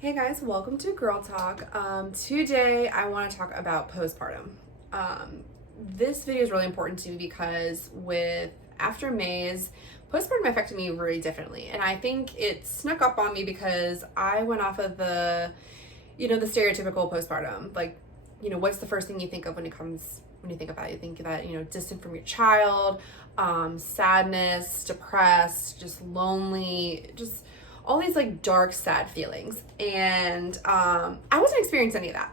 Hey guys, welcome to Girl Talk. Today I want to talk about postpartum. This video is really important to me because after May's, postpartum affected me really differently, and I think it snuck up on me because I went off of the stereotypical postpartum. What's the first thing you think of when you think of that? You think of that, distant from your child, sadness, depressed, just lonely, just all these dark, sad feelings. And I wasn't experiencing any of that.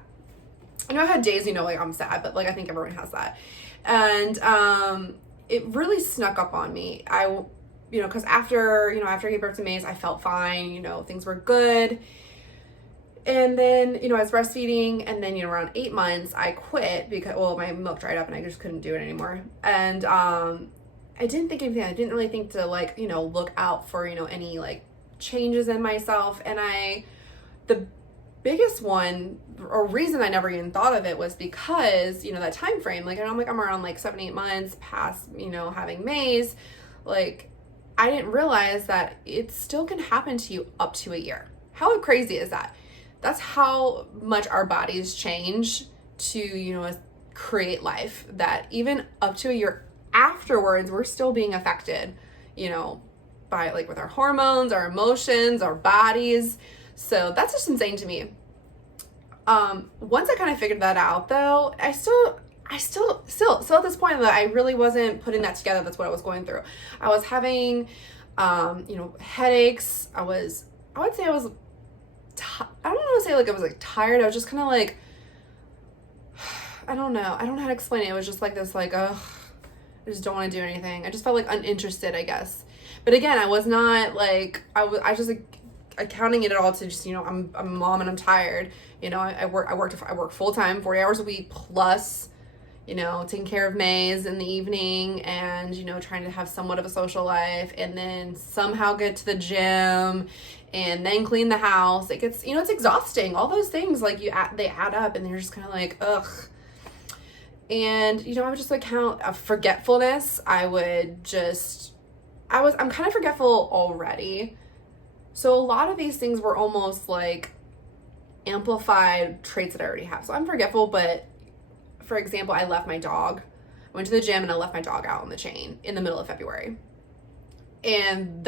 I know I had days, I'm sad, but I think everyone has that. And it really snuck up on me. Because after I gave birth to Maze, I felt fine, things were good. And then, I was breastfeeding, and then, around 8 months, I quit because, my milk dried up and I just couldn't do it anymore. And I didn't think anything. I didn't really think to, look out for, any, changes in myself. And the biggest one or reason I never even thought of it was because that time frame, I'm around 7-8 months past having Maze. I didn't realize that it still can happen to you up to a year. How crazy is that? That's how much our bodies change to create life, that even up to a year afterwards we're still being affected by with our hormones, our emotions, our bodies. So that's just insane to me. Once I kind of figured that out, though, I still at this point that I really wasn't putting that together. That's what I was going through. I was having headaches. I would say I was I don't want to say I was tired. I was just kind of I don't know. I don't know how to explain it. It was just this ugh, I just don't want to do anything. I just felt uninterested, I guess. But again, I was not I just accounting it all to just, I'm a mom and I'm tired. I work full time, 40 hours a week plus, taking care of Maze in the evening and, trying to have somewhat of a social life, and then somehow get to the gym and then clean the house. It gets, it's exhausting. All those things they add up, and you're just kind of ugh. And, I would just count a forgetfulness. I'm kind of forgetful already. So a lot of these things were almost amplified traits that I already have. So I'm forgetful, but for example, I left my dog. I went to the gym and I left my dog out on the chain in the middle of February. And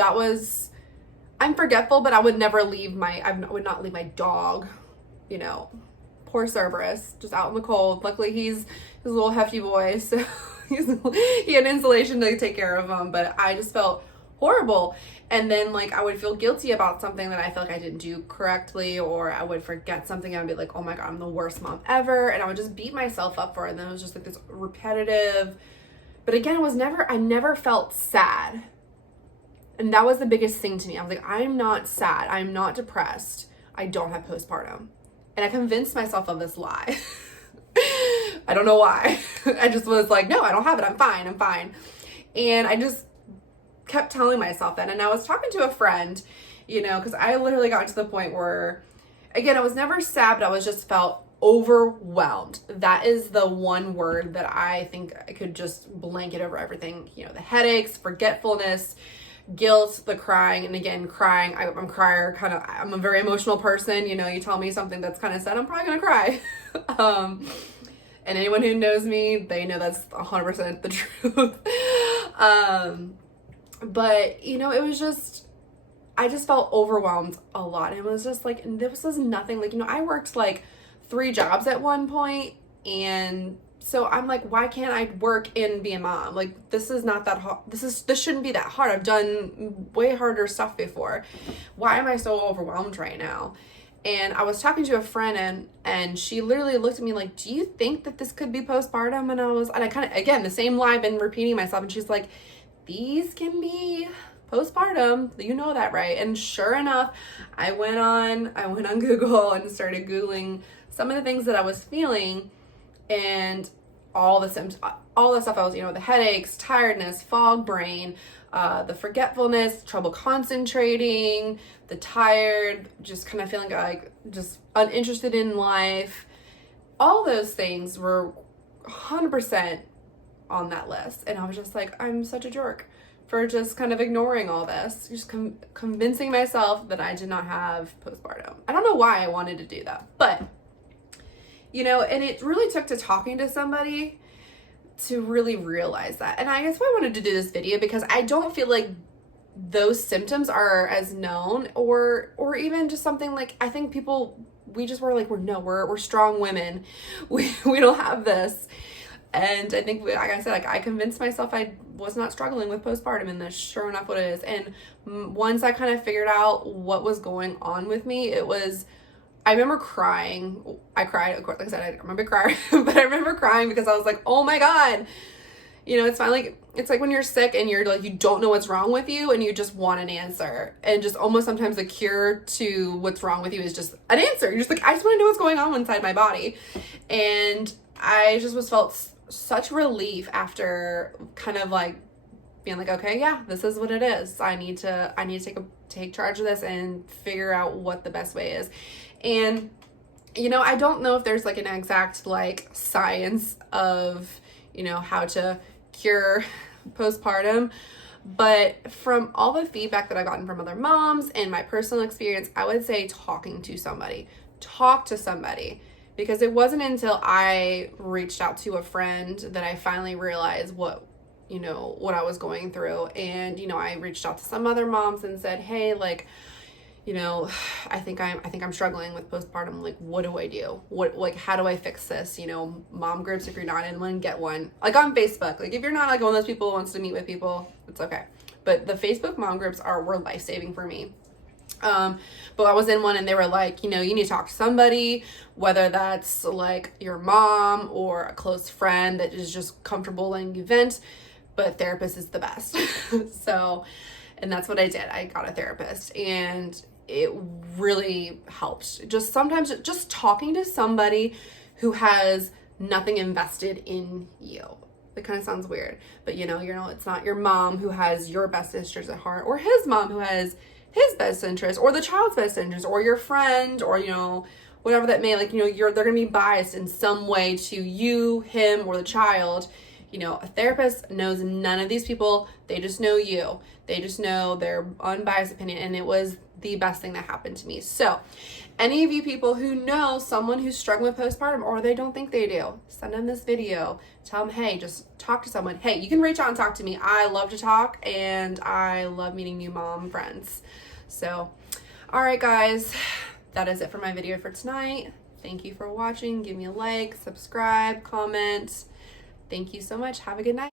I'm forgetful, but I would not leave my dog, poor Cerberus, just out in the cold. Luckily he's a little hefty boy, so he had insulation to take care of him, but I just felt horrible. And then I would feel guilty about something that I felt I didn't do correctly, or I would forget something and I'd be oh my God, I'm the worst mom ever. And I would just beat myself up for it. And then it was just this repetitive, but again, I never felt sad. And that was the biggest thing to me. I was I'm not sad. I'm not depressed. I don't have postpartum. And I convinced myself of this lie. I don't know why. I just was no, I don't have it. I'm fine. And I just kept telling myself that. And I was talking to a friend, because I literally got to the point where, again, I was never sad, but I was just felt overwhelmed. That is the one word that I think I could just blanket over everything. The headaches, forgetfulness, guilt, the crying. And again, crying, I'm a crier, I'm a very emotional person. You tell me something that's kind of sad, I'm probably gonna cry. And anyone who knows me, they know that's 100% the truth. But it was just, I just felt overwhelmed a lot. And it was just this was nothing. I worked 3 jobs at one point, and so I'm why can't I work and be a mom? This is not that hard. This shouldn't be that hard. I've done way harder stuff before. Why am I so overwhelmed right now? And I was talking to a friend, and she literally looked at me do you think that this could be postpartum? And I kind of, again, the same lie I've been repeating myself. And she's these can be postpartum. You know that, right? And sure enough, I went on Google and started Googling some of the things that I was feeling, and all the symptoms, all the stuff I was, the headaches, tiredness, fog brain, the forgetfulness, trouble concentrating, the tired, just kind of feeling just uninterested in life. All those things were 100% on that list. And I was just I'm such a jerk for just kind of ignoring all this, just convincing myself that I did not have postpartum. I don't know why I wanted to do that, but and it really took to talking to somebody to really realize that. And I guess why I wanted to do this video, because I don't feel like those symptoms are as known, or even just something like, I think people, we just were like, we're strong women. We don't have this. And I think, like I said, I convinced myself I was not struggling with postpartum, and that's sure enough what it is. And once I kind of figured out what was going on with me, I remember crying. I cried, of course, like I said, I don't remember crying, but I remember crying because I was like, oh my God. It's fine. Like, it's like when you're sick and you're like, you don't know what's wrong with you and you just want an answer. And just almost sometimes the cure to what's wrong with you is just an answer. You're just like, I just want to know what's going on inside my body. And I just felt such relief after kind of like being like, okay, yeah, this is what it is. I need to take charge of this and figure out what the best way is. And I don't know if there's like an exact like science of how to cure postpartum, but from all the feedback that I've gotten from other moms and my personal experience, I would say talk to somebody, because it wasn't until I reached out to a friend that I finally realized what I was going through. And I reached out to some other moms and said, hey, like, I think I'm struggling with postpartum. Like, what do I do? How do I fix this? Mom groups, if you're not in one, get one. Like on Facebook. Like if you're not like one of those people who wants to meet with people, it's okay. But the Facebook mom groups were life-saving for me. But I was in one and they were like, you need to talk to somebody, whether that's like your mom or a close friend that is just comfortable letting you vent, but therapist is the best. And that's what I did. I got a therapist, and it really helped. Sometimes just talking to somebody who has nothing invested in you. It kind of sounds weird, but it's not your mom who has your best interest at heart, or his mom who has his best interest, or the child's best interest, or your friend, or whatever that may, like they're gonna be biased in some way to you, him, or the child. A therapist knows none of these people. They just know you. They just know their unbiased opinion, and it was the best thing that happened to me. So any of you people who know someone who's struggling with postpartum, or they don't think they do, send them this video. Tell them, hey, just talk to someone. Hey, you can reach out and talk to me. I love to talk, and I love meeting new mom friends. So, all right, guys, that is it for my video for tonight. Thank you for watching. Give me a like, subscribe, comment. Thank you so much. Have a good night.